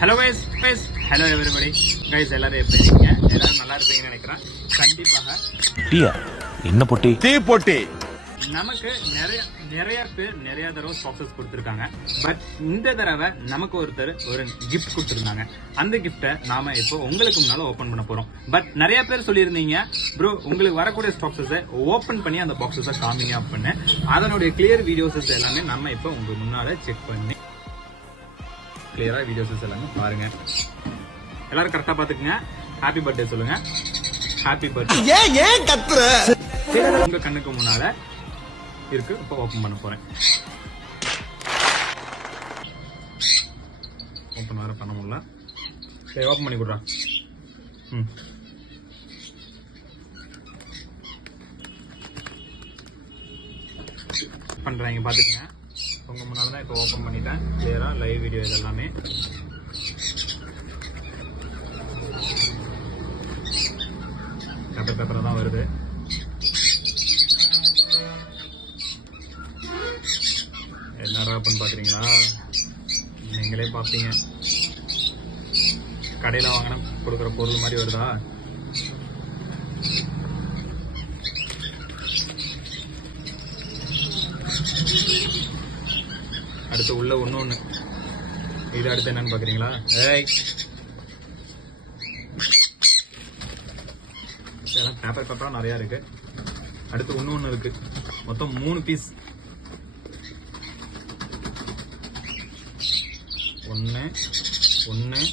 Hello guys, hello everybody. Guys, எல்லாரும் எப்படி இருக்கீங்க? எல்லாரும் நல்லா இருப்பீங்கன்னு நினைக்கிறேன். கண்டிப்பாக டீயா என்ன பொட்டி? டீ பொட்டி. நமக்கு நிறைய பேர் நிறைய தடவை சாக்ஸஸ் கொடுத்துருக்காங்க. பட் இந்த தடவை நமக்கு ஒருத்தர் ஒரு கிஃப்ட் கொடுத்துருந்தாங்க. அந்த கிஃப்ட்டை நாம இப்போ உங்களுக்கு முன்னால ஓபன் பண்ண போறோம். பட் நிறைய பேர் சொல்லியிருந்தீங்க ப்ரோ உங்களுக்கு வரக்கூடிய ஸ்டாக்ஸஸை ஓபன் பண்ணி அந்த பாக்ஸஸை காமிங்க அப்படின்னு. அதனுடைய கிளியர் வீடியோஸஸ் எல்லாமே நம்ம இப்போ உங்க முன்னால செக் பண்ணி கிளியரா வீடியோஸஸ் எல்லாமே பாருங்க. எல்லாரும் கரெக்டா பாத்துக்கங்க. ஹாப்பி பர்த்டே சொல்லுங்க. Happy birthday. ஏன் கத்துற? உங்க கண்ணுக்கு முன்னால இருக்கு. இப்போ ஓபன் பண்ண போறேன். ஓபன் வேற பண்ண முடியல. சரி ஓபன் பண்ணி கொடுறா. பண்றாங்க பாத்துக்கங்க. உங்க முன்னால தான் இப்போ ஓபன் பண்ணிட்டேன். கிளியரா லைவ் வீடியோ இதெல்லாமே பேப்பர் தான் வருது. என்னடா அப்படின்னு பாக்குறீங்களா? நீங்களே பாப்பீங்க. கடையில வாங்கின கொடுக்குற பொருள் மாதிரி வருதா? அடுத்து உள்ள ஒண்ணு இது அடுத்து என்னன்னு பாக்குறீங்களா? பேப்பர் நிறைய இருக்கு. அடுத்து ஒண்ணு இருக்கு. மொத்தம் 3 பீஸ். 1 1